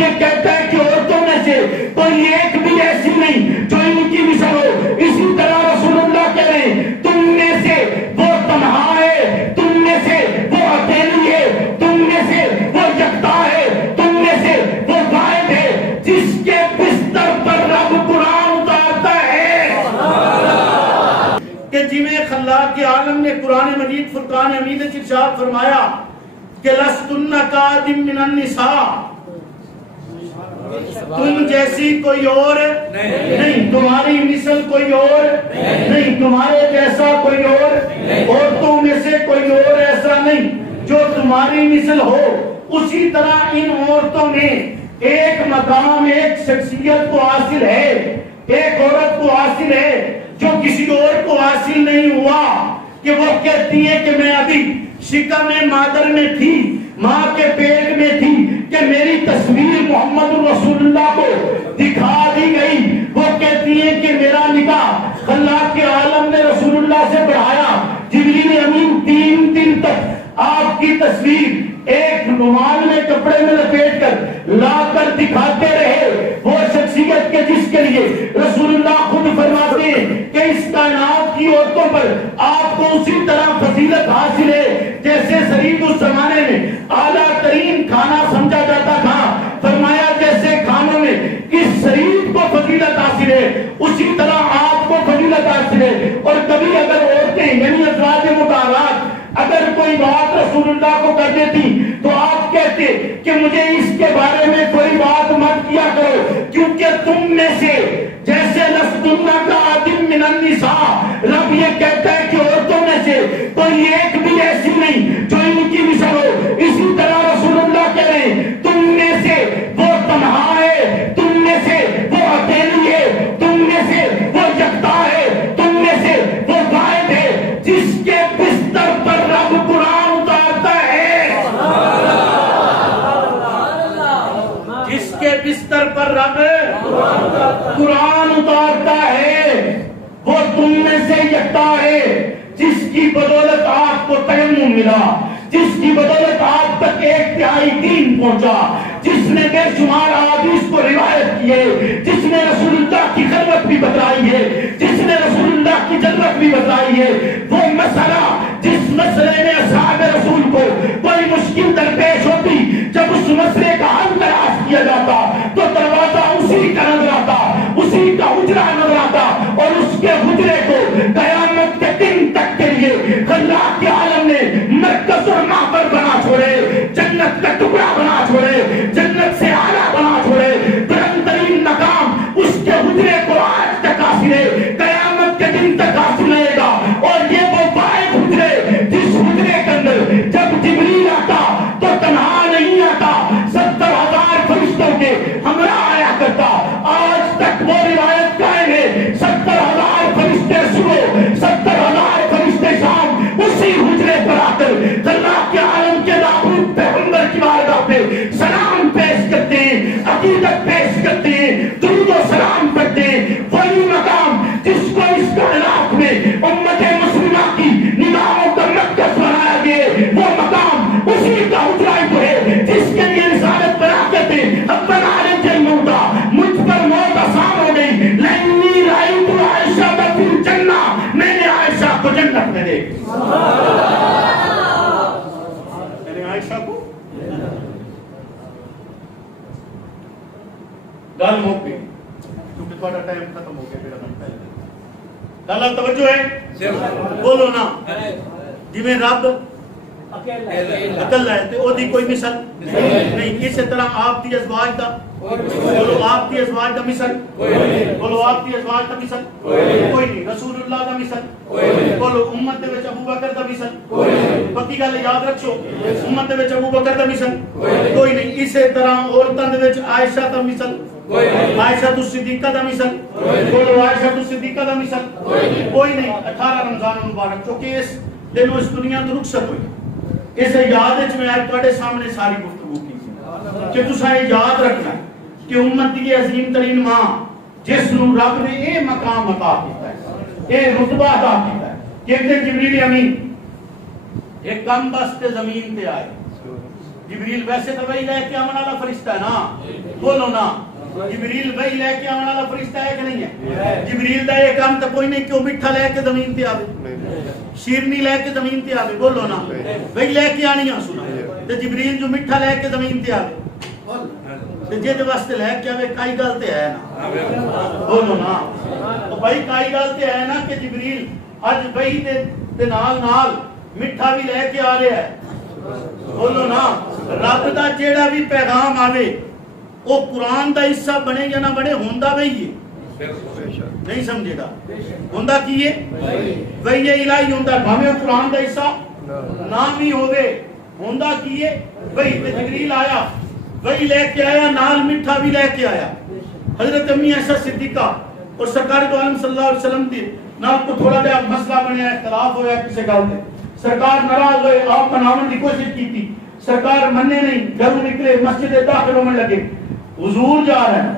یہ کہتا ہے کہ عورتوں میں سے کوئی ایک بھی ایسی نہیں جو ان کی مثل ہو. اسی طرح رسول اللہ کہہ رہے ہیں تم میں سے وہ تنہا ہے, تم میں سے وہ اکیلی ہے, تم میں سے وہ یکتا ہے, تم میں سے وہ واحد ہے جس کے بستر پر رب قرآن اتارتا ہے. کہ جنہیں خلاق کے عالم نے قرآن مجید فرقان حمید سے ارشاد فرمایا کہ لستن کاذب من النساء, تم جیسی کوئی اور نہیں, تمہاری مثل کوئی اور نہیں, تمہارے جیسا کوئی اور, عورتوں میں سے کوئی اور ایسا نہیں جو تمہاری مثل ہو. اسی طرح ان عورتوں میں ایک مقام, ایک شخصیت کو حاصل ہے, ایک عورت کو حاصل ہے جو کسی اور کو حاصل نہیں ہوا, کہ وہ کہتی ہے کہ میں ابھی شکم مادر میں تھی, ماں کے پیٹ میں تھی, کہ میری تصویر محمد رسول اللہ کو دکھا دی گئی. وہ کہتی ہیں کہ میرا نکاح اللہ کے عالم نے رسول اللہ سے بڑھایا. جبریل امین 3 دن تک آپ کی تصویر ایک رومال میں کپڑے میں لپیٹ کر لا کر دکھاتے رہے. وہ شخصیت کے جس کے لیے رسول اللہ خود فرماتے ہیں کہ اس کائنات کی عورتوں پر آپ کو اسی طرح فضیلت حاصل ہے جیسے شریف اس زمانے میں اعلیٰ ترین کھانا سمجھا جاتا تھا. فرمایا جیسے کھانوں میں اس شریف کو فضیلت حاصل ہے اسی طرح آپ کو فضیلت حاصل ہے. اور کبھی اگر عورتیں یعنی ازواج مطہرات اگر کوئی بات رسول اللہ کو کر دیتی تو آپ کہتے کہ مجھے اس کے بارے میں کوئی بات مت کیا کرو, کیونکہ تم میں سے جیسے لستن کاذب من النساء, رب یہ کہتا ہے کہ عورتوں میں سے کوئی ایک بھی ایسی نہیں جو ان کی مثل ہو. اسی طرح رسول اللہ کہہ رہے ہیں تم میں سے وہ تنہا ہے, تم میں سے وہ اکیلی ہے, تم میں سے وہ یکتا ہے, تم میں سے وہ واحد ہے جس کے بستر پر رب قرآن اتارتا ہے. جس کے بستر پر رب قرآن اتارتا ہے وہ تم میں سے یکتا ہے جس کی بدولت آپ کو تیمم ملا, جس کی بدولت آپ تک 1/3 دین پہنچا, جس نے بے شمار احادیث کو روایت کیے, جس نے رسول اللہ کی خدمت بھی بتائی ہے, جس نے رسول اللہ کی جنت بھی بتائی ہے. وہ مسئلہ جس مسئلے میں اصحاب رسول کو کوئی مشکل درپیش ہوتی, جب اس مسئلے کا حل تلاش کیا جاتا تو دروازہ اسی کا نظر آتا, اسی کا حجرہ نظر آتا, اور اس کے حجرے کو قیامت کے دن تک کے لیے اللہ کے عالم نے مرکز اور محور بنا چھوڑے, جنت کا ٹکڑا بنا چھوڑے, جنت سے اعلیٰ بنا چھوڑے, بلند ترین مقام اس کے حجرے کو آج تک حاصل ہے, قیامت کے دن تک حاصل رہے گا. اور یہ وہ واحد حجرے جس حجرے کے اندر جب جبریل آتا تو تنہا نہیں آتا, 70,000 فرشتوں کے ہمراہ آیا کرتا. آج تک وہ روایت قائم ہے, 70,000 فرشتے صبح, 70,000 فرشتے شام اسی حجرے پر آ کر اللہ کے عالم کے نابود پیغمبر کی بارگاہ پہ سلام پیش کرتے ہیں, عقیدت پیش کرتے ہیں, درود و سلام پڑھتے ہیں. وہی مقام جس کو اس کائنات میں امت مسلمہ کی نگاہوں کا مرکز بنایا گیا, وہ مقام اسی کا حجرہ تو ہے جس کے لیے رسالت بنا کرتے اب بنا لیتے موتا. مجھ پر موت آسان ہو گئی, لینی رائی تو عائشہ بفل جنہ, میں نے عائشہ کو جنت میں دیکھ, میں نے عائشہ کو گل ہو گئی کیونکہ تھوڑا ٹائم ختم ہو گیا. گل توجہ ہے, بولو نا. جی میں رب اکلا ہے تے او دی کوئی مثل نہیں. اسی طرح آپ دی ازواج دا, بولو آپ دی ازواج دا مثل, بولو آپ دی ازواج دا مثل کوئی نہیں. رسول اللہ دا مثل, بولو امت دے وچ ابو بکر دا مثل, پکی گل یاد رکھو, امت دے وچ ابو بکر دا مثل کوئی نہیں. اسی طرح عورتاں دے وچ عائشہ دا مثل, عائشہ صدیقہ دا مثل, بولو عائشہ صدیقہ دا مثل کوئی نہیں. 18 رمضان مبارک چونکہ اس دن اس دنیا تو رخصت ہوئی, اس یاد وچ میں آج تواڈے سامنے ساری گفتگو کی کہ تساں یہ یاد رکھنا کہ امت کی عظیم ترین ماں جس نو رب نے اے مقام عطا کیتا ہے, اے رتبہ عطا کیتا ہے کہ ایک دن جبریل امین ایک کم بست زمین تے آئے, جبریل ویسے تو وہی لے کے آنے والا فرشتہ ہے نا، بولو نا، جبریل وہی لے کے آنے والا فرشتہ ہے کہ نہیں ہے؟ جبریل دا یہ کام تو کوئی نہیں کہ وہ میٹھا لے کے زمین تے آوے، شیرنی لے کے زمین تے آوے، بولو نا، وہی لے کے آنی ہے سنا، تو جبریل جو میٹھا لے کے زمین تے آوے تو جے دے واسطے لے کے آوے کائی گل تے ہے نا، بولو نا، تو بھائی کائی گل تے ہے نا کہ جبریل اج وہی دے نال نال میٹھا بھی لے کے آ رہا ہے، بولو نا، رب دا جیڑا بھی پیغام آوے وہ قرآن دا حصہ بنے یا نہ بنے ہوندہ وہی ہے، نہیں سمجھے گا، ہوندہ کی ہے وہی الہی ہوندہ، ہمیں قرآن دا حصہ نام ہی ہوئے، ہوندہ کی ہے وہی، جبریل آیا وہی لے کے آیا، نال مٹھا بھی لے کے آیا، حضرت امی عائشہ صدیقہ اور سرکار دو عالم صلی اللہ علیہ وسلم دی نام کو تھوڑا دیا مسئلہ بنیا، اختلاف ہویا کسے گالتے، سرکار ناراض ہوئے، آپ مناون دی کوشش کی تھی، سرکار مننے نہیں، گھروں نکلے، مسجد داخل ہونے لگے، حضور جا رہے ہیں،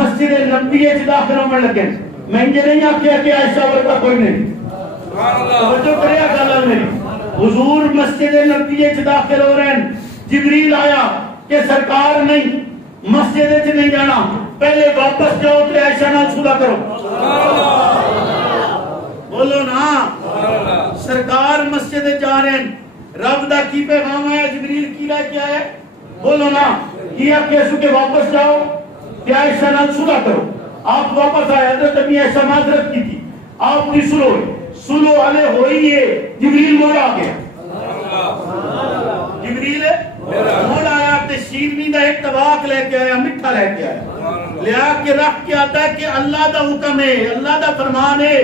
مسجد نبوی سے داخل ہونے لگے، میں انجھے نہیں آکھیا کہ عائشہ ورکا کوئی نہیں، توجہ کریا گالا میری، حضور مسجد نبوی سے داخل ہو رہے ہیں، جبریل آیا کہ سرکار نہیں، مسجد سے نہیں جانا، پہلے واپس جاؤ تو عائشہ نال صلح کرو، بولو نا، سرکار مسجد جا رہے ہیں، رب دا کی پیغام آیا، جبریل کی لے کے آیا، بولو نا، کیا کیسو کہ واپس جاؤ کہ عائشہ نال صلح کرو، آپ واپس آئے، حضرت امی عائشہ معذرت کی تھی، آپ کی صلح علیہ ہوئی ہے، جبریل موڑ آ گیا، جبریل موڑ آیا تے شیرنی دا ایک طباق لے کے آیا، مٹھا لے کے آیا، لیا کے رکھ کے آتا ہے کہ اللہ دا حکم ہے، اللہ دا فرمان ہے،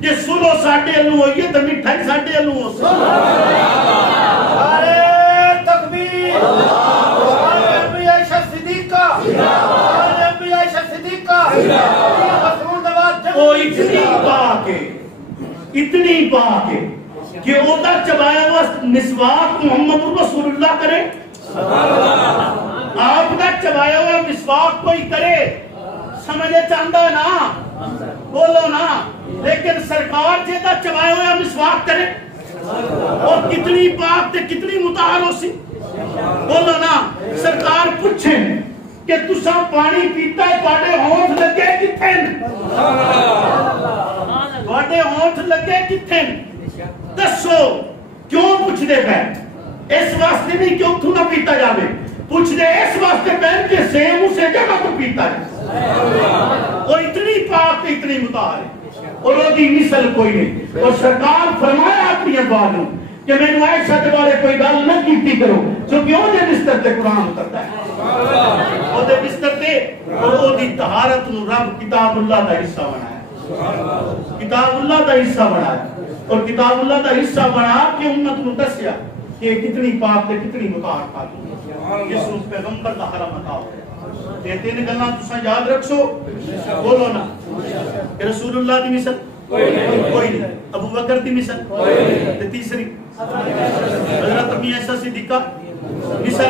یہ صلح ساڑھے اللہ ہوئی ہے تو مٹھا ہی ساڑھے اللہ ہو سارے تکبیر، سارے امی عائشہ صدیقہ، سارے امی عائشہ صدیقہ، وہ اتنی پاک ہے، اتنی پاک ہے کہ وہ دا چبایا ہوا مسواک محمد رسول اللہ کرے، آپ دا چبایا ہوا مسواک کوئی کرے، سمجھے چاندہ ہے نا، بولو نا، لیکن سرکار جیتا چبایا ہوا مسواک کرے، اور کتنی پاک تے کتنی متحر ہو سی، بولو نا، سرکار پوچھیں کہ تسا پانی پیتا ہے پاڑے ہونٹ لگے کتھیں، پاڑے ہونٹ لگے کتھیں، دسو کیوں پوچھ دے پہ، اس واسطے نہیں کہ اتھو نہ پیتا جاوے، پوچھ دے اس واسطے پہن کے سیم اسے جگہ کو پیتا ہے، وہ اتنی پاک تے اتنی متحر ہے، اور وہ دی مثل کوئی نہیں، اور سرکار فرمایا اپنی ابوالوں کہ میں نے عائشہ کے بارے کوئی گل نہ کیتی کرو، چونکہ وہ دے بستر تے قرآن اترتا ہے، وہ دے بستر تے، اور وہ دی طہارت نو رب کتاب اللہ دا حصہ بنایا، کتاب اللہ دا حصہ بنایا، اور کتاب اللہ دا حصہ بنا کے امت نو دسیا کہ کتنی پاک تے کتنی مطاعت خاتون جس روز پیغمبر دا حرم عطا ہو گیا، یہ تین گلاں تساں یاد رکھو، بولو نا، کہ رسول اللہ دی مثل کوئی نہیں، ابو بکر دی مثل تے تیسری حضرت امی عائشہ صدیقہ مثل